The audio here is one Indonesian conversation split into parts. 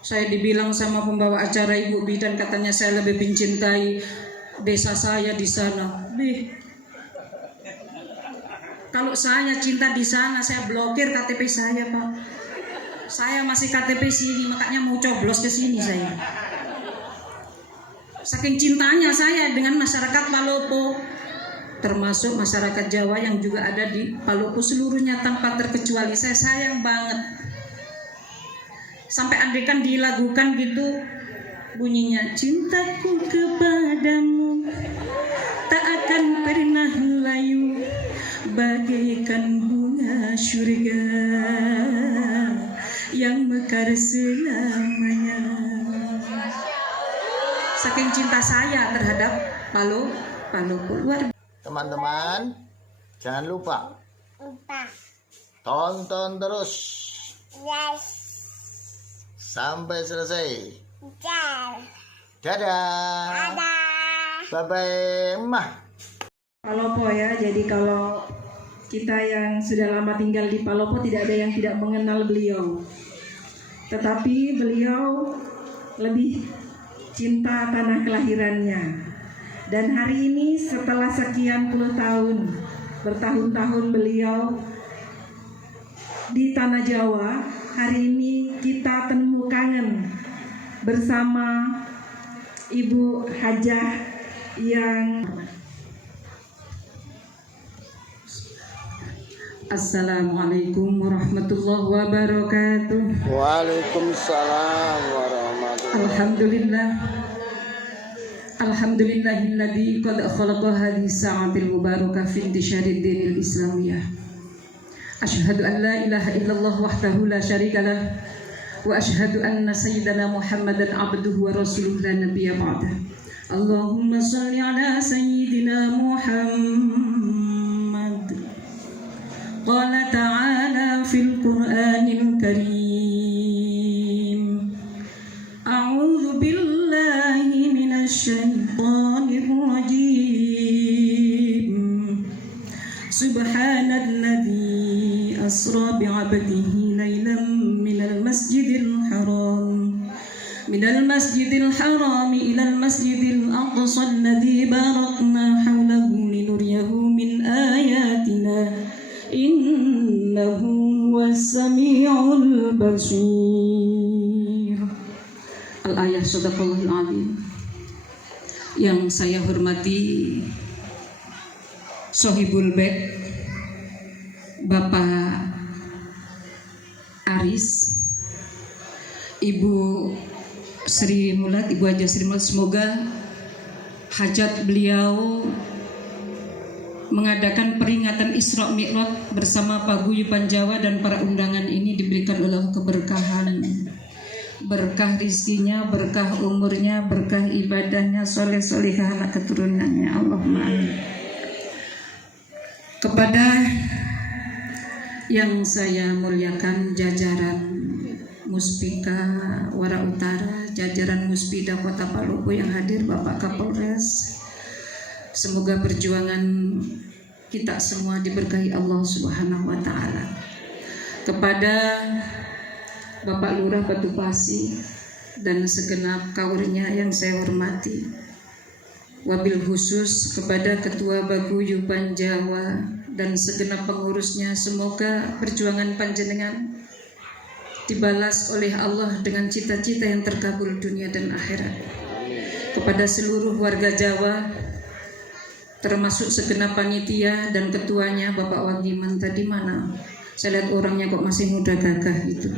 Saya dibilang sama pembawa acara Ibu Bidan, katanya saya lebih mencintai desa saya di sana. Kalau saya cinta di sana, saya blokir KTP saya, Pak. Saya masih KTP sini, makanya mau coblos ke sini saya. Saking cintanya saya dengan masyarakat Palopo, termasuk masyarakat Jawa yang juga ada di Palopo seluruhnya tanpa terkecuali. Saya sayang banget. Sampai andaikan dilagukan gitu bunyinya, cintaku kepadamu tak akan pernah layu bagaikan bunga syurga yang mekar selamanya. Saking cinta saya terhadap Palopo luar. Teman-teman, jangan lupa tonton terus sampai selesai. Dadah. Bye-bye, Mah. Palopo ya, jadi kalau kita yang sudah lama tinggal di Palopo tidak ada yang tidak mengenal beliau. Tetapi beliau lebih cinta tanah kelahirannya. Dan hari ini setelah sekian puluh tahun, bertahun-tahun beliau di tanah Jawa, hari ini kita temu kangen bersama Ibu Hajah yang Assalamualaikum warahmatullahi wabarakatuh. Waalaikumsalam warahmatullahi wabarakatuh. Alhamdulillahilladzi qad khalaqa hadhihi sa'atil mubarakah fi intisharid dinil islamiyah. Asyhadu an la ilaha illallah wahdahu la syarikalah wa asyhadu anna sayyidana Muhammadan abduhu wa rasuluhu la nabiyya ba'dah. Allahumma shalli ala sayyidina Muhammad. Qala ta'ala fil Qur'anil Karim. A'udzu billahi minasy syaithanir rajim. Subhanalladzi asra bi'abdihi lailan minal masjidil haram ilal masjidil aqsa alladzi barakna hawlahu linuriyahu min ayatina innahu was-sami'ul basir. Al-ayah sadaqallahul azim. Yang saya hormati Sohibul Bait Bapak Aris, Ibu Sri Mulat, Ibu Haja Sri Mulat, semoga hajat beliau mengadakan peringatan Isra Mi'raj bersama paguyuban Jawa dan para undangan ini diberikan oleh keberkahan, berkah rizkinya, berkah umurnya, berkah ibadahnya, soleh-solehah anak keturunannya. Allahumma amin. Kepada yang saya muliakan jajaran Muspika Wara Utara, jajaran Muspida Kota Palopo yang hadir, Bapak Kapolres, semoga perjuangan kita semua diberkahi Allah Subhanahu wa taala. Kepada Bapak Lurah Batu Pasi dan segenap kaurnya yang saya hormati, wabil khusus kepada Ketua Paguyuban Jawa dan segenap pengurusnya, semoga perjuangan panjenengan dibalas oleh Allah dengan cita-cita yang terkabul dunia dan akhirat. Kepada seluruh warga Jawa, termasuk segenap panitia dan ketuanya, Bapak Wagiman tadi mana? Saya lihat orangnya kok masih muda gagah itu.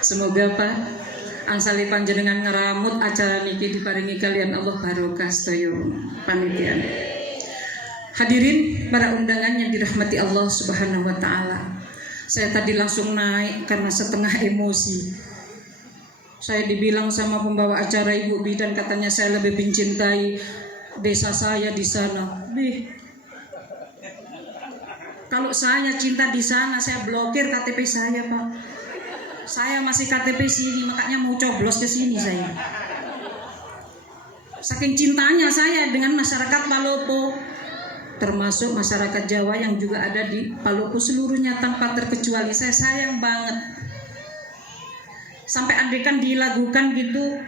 Semoga Pak angsali panjenengan ngeramut acara niki diparingi kalian Allah barokah sedaya panitia. Hadirin para undangan yang dirahmati Allah Subhanahu wa taala. Saya tadi langsung naik karena setengah emosi. Saya dibilang sama pembawa acara Ibu Bidan, katanya saya lebih mencintai desa saya di sana. Kalau saya cinta di sana, saya blokir KTP saya, Pak. Saya masih KTP sini, makanya mau coblos ke sini saya. Saking cintanya saya dengan masyarakat Palopo, termasuk masyarakat Jawa yang juga ada di Palopo seluruhnya tanpa terkecuali. Saya sayang banget. Sampai andaikan dilagukan gitu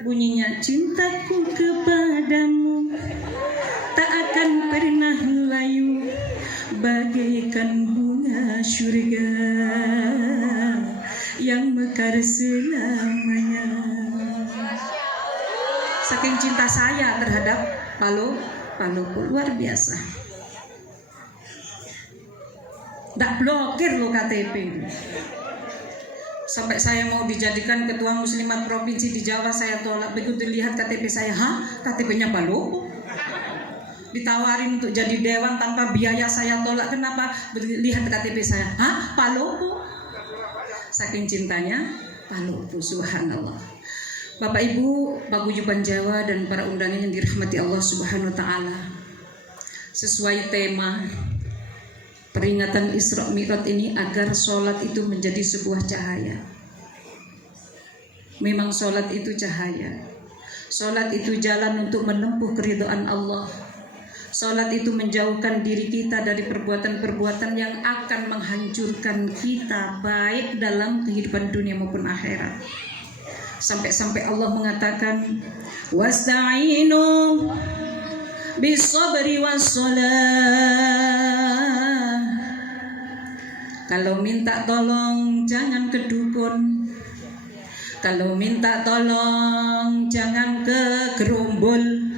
bunyinya, cintaku kepadamu tak akan pernah layu bagaikan bunga surga yang mekar selamanya. Saking cinta saya terhadap Palopo luar biasa. Nggak blokir lo KTP. Sampai saya mau dijadikan ketua muslimat provinsi di Jawa saya tolak. Begitu dilihat KTP saya, KTP-nya Palopo. Ditawarin untuk jadi dewan tanpa biaya saya tolak. Kenapa? Lihat KTP saya, Palopo. Saking cintanya Palopo, subhanallah. Bapak Ibu, paguyuban Jawa dan para undangan yang dirahmati Allah Subhanahu wa taala. Sesuai tema peringatan Isra Mi'raj ini agar sholat itu menjadi sebuah cahaya. Memang sholat itu cahaya. Sholat itu jalan untuk menempuh keridhaan Allah. Sholat itu menjauhkan diri kita dari perbuatan-perbuatan yang akan menghancurkan kita baik dalam kehidupan dunia maupun akhirat. Sampai-sampai Allah mengatakan, wasta'inu bis-sabri was-shalah. Kalau minta tolong jangan ke dukun. Kalau minta tolong jangan ke gerombol.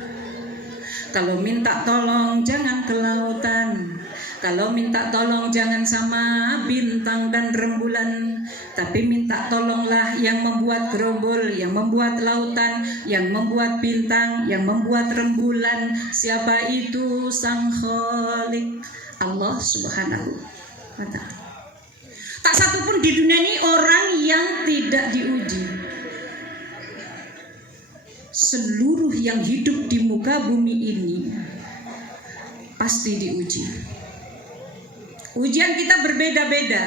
Kalau minta tolong jangan ke lautan. Kalau minta tolong jangan sama bintang dan rembulan, tapi minta tolonglah yang membuat gerombol, yang membuat lautan, yang membuat bintang, yang membuat rembulan. Siapa itu? Sang Khalik, Allah Subhanahu wa ta'ala. Tak satu pun di dunia ini orang yang tidak diuji. Seluruh yang hidup di muka bumi ini pasti diuji. Ujian kita berbeda-beda,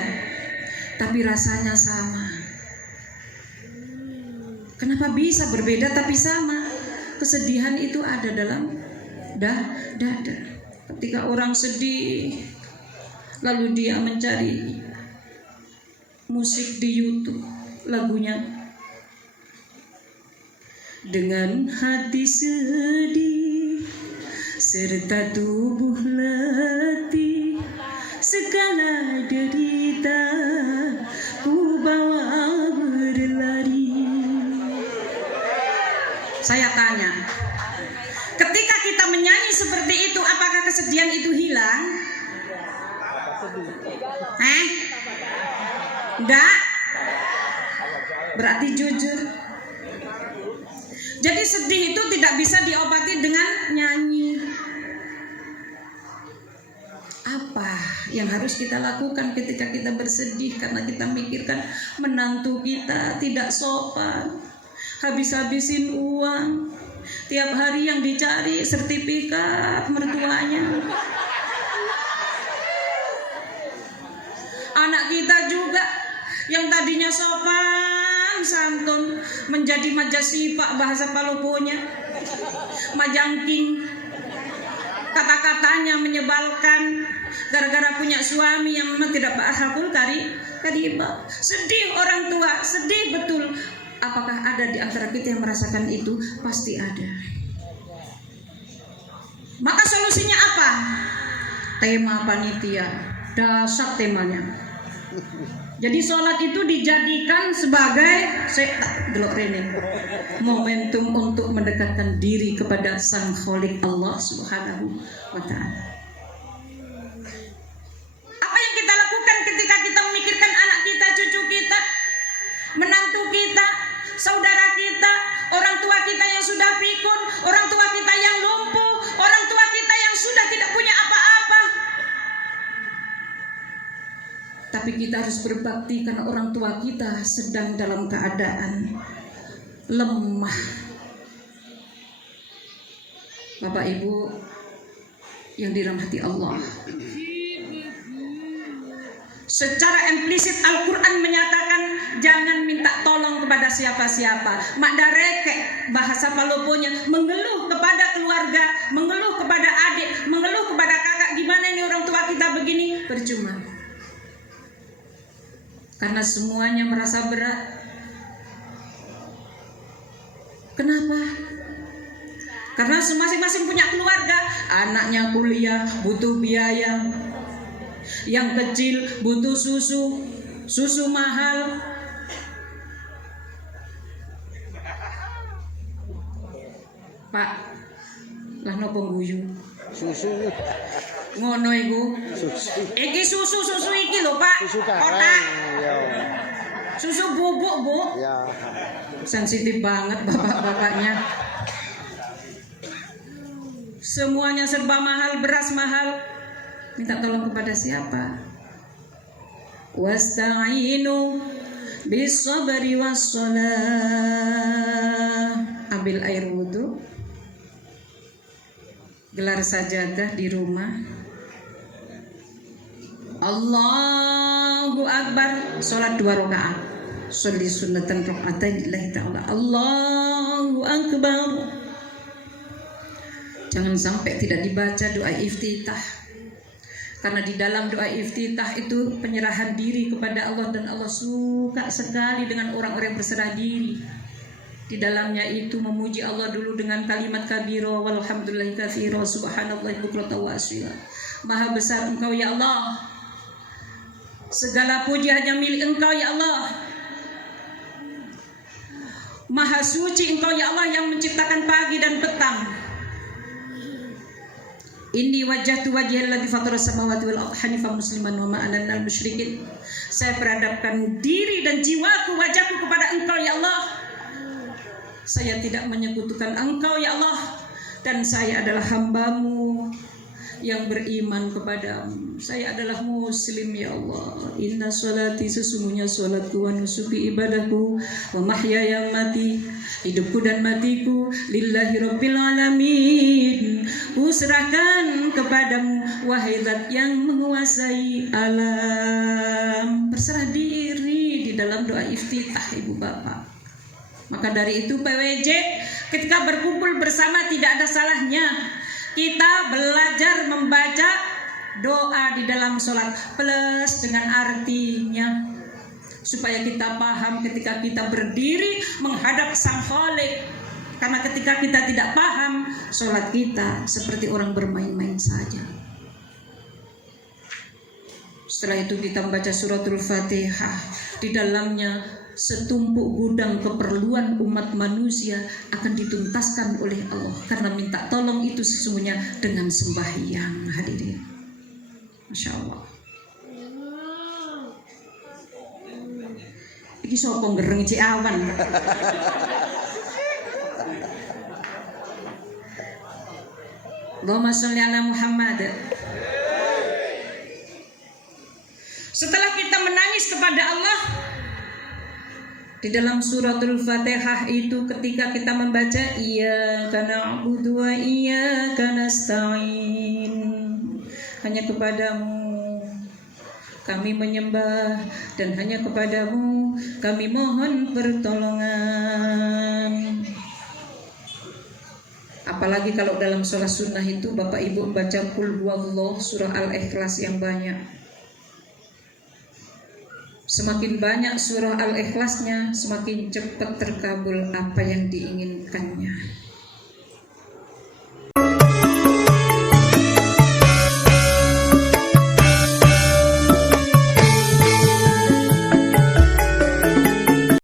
tapi rasanya sama. Kenapa bisa berbeda tapi sama? Kesedihan itu ada dalam dada. Ketika orang sedih, lalu dia mencari musik di YouTube, lagunya dengan hati sedih serta tubuh letih, segala derita ku bawa berlari. Saya tanya, ketika kita menyanyi seperti itu, apakah kesedihan itu hilang? Enggak? Berarti jujur. Jadi sedih itu tidak bisa diobati dengan nyanyi. Apa yang harus kita lakukan ketika kita bersedih karena kita mikirkan menantu kita tidak sopan, habis-habisin uang, tiap hari yang dicari sertifikat mertuanya. Anak kita juga yang tadinya sopan santun menjadi majasipak, bahasa Paloponya majangking. Kata-katanya menyebalkan gara-gara punya suami yang memang tidak berakhlakul karima. Sedih orang tua, sedih betul. Apakah ada di antara kita yang merasakan itu? Pasti ada. Maka solusinya apa? Tema panitia, dasar temanya. Jadi sholat itu dijadikan sebagai momentum untuk mendekatkan diri kepada Sang Khalik, Allah Subhanahu wa ta'ala. Apa yang kita lakukan ketika kita memikirkan anak kita, cucu kita, menantu kita, saudara kita, orang tua kita yang sudah pikun, orang tua kita yang lumpuh, orang tua kita yang sudah tidak punya apa-apa. Tapi kita harus berbakti karena orang tua kita sedang dalam keadaan lemah. Bapak Ibu yang dirahmati Allah, secara implisit Al-Quran menyatakan jangan minta tolong kepada siapa-siapa. Makdareke, bahasa Paloponya, mengeluh kepada keluarga, mengeluh kepada adik, mengeluh kepada kakak. Gimana ini orang tua kita begini? Percuma. Karena semuanya merasa berat, Kenapa? Karena masing-masing punya keluarga, anaknya kuliah butuh biaya, yang kecil butuh susu mahal. Pak, lah nopo guyu. Susu. Ngono iku. Susu. Iki susu iki lho, Pak. Susu karang. Kotak. Ya. Susu bubuk, Bu. Ya. Sensitif banget bapak-bapaknya. Semuanya serba mahal, beras mahal. Minta tolong kepada siapa? Wasta'inu bis-sabri was-shalah. Ambil air wudu. Gelar sajadah di rumah. Allahu Akbar. Sholat 2 rakaat. Sholli sunnatan rakaatain lillahi ta'ala. Allahu Akbar. Jangan sampai tidak dibaca doa iftitah. Karena di dalam doa iftitah itu penyerahan diri kepada Allah, dan Allah suka sekali dengan orang-orang yang berserah diri. Di dalamnya itu memuji Allah dulu dengan kalimat kabiro walhamdulillahi katsira subhanallahi bukratan wa asila. Maha besar Engkau ya Allah. Segala puji hanya milik Engkau ya Allah. Maha suci Engkau ya Allah yang menciptakan pagi dan petang. Inni wajjahtu wajhiya alladzi fatara samawati wal ardi hanifan musliman wa ma ana minal musyrikin. Saya perhadapkan diri dan jiwaku, wajahku kepada Engkau ya Allah. Saya tidak menyekutukan Engkau ya Allah, dan saya adalah hamba-Mu yang beriman kepadamu. Saya adalah muslim ya Allah. Inna sholati, sesungguhnya sholatku, wa nusuki, ibadahku, wa mahyaya, mati, hidupku dan matiku, lillahi rabbil alamin. Kuserahkan kepadamu, wahai Zat yang menguasai alam. Berserah diri di dalam doa iftitah, ibu bapak. Maka dari itu PWJ ketika berkumpul bersama tidak ada salahnya kita belajar membaca doa di dalam sholat plus dengan artinya, supaya kita paham ketika kita berdiri menghadap Sang Khalik. Karena ketika kita tidak paham, sholat kita seperti orang bermain-main saja. Setelah itu kita membaca suratul Fatihah. Di dalamnya setumpuk gudang keperluan umat manusia akan dituntaskan oleh Allah, karena minta tolong itu sesungguhnya dengan sembahyang. Hadirin, Masya Allah. Iki sopong gereng ci awan. Allahumma sholli ala Muhammad. Setelah kita menangis kepada Allah di dalam suratul Fatihah itu, ketika kita membaca iyyaka na'budu wa iyyaka nasta'in, hanya kepadamu kami menyembah dan hanya kepadamu kami mohon pertolongan. Apalagi kalau dalam sholat sunnah itu Bapak Ibu membaca Qul huwallah, surah Al-Ikhlas yang banyak. Semakin banyak surah Al-Ikhlasnya, semakin cepat terkabul apa yang diinginkannya.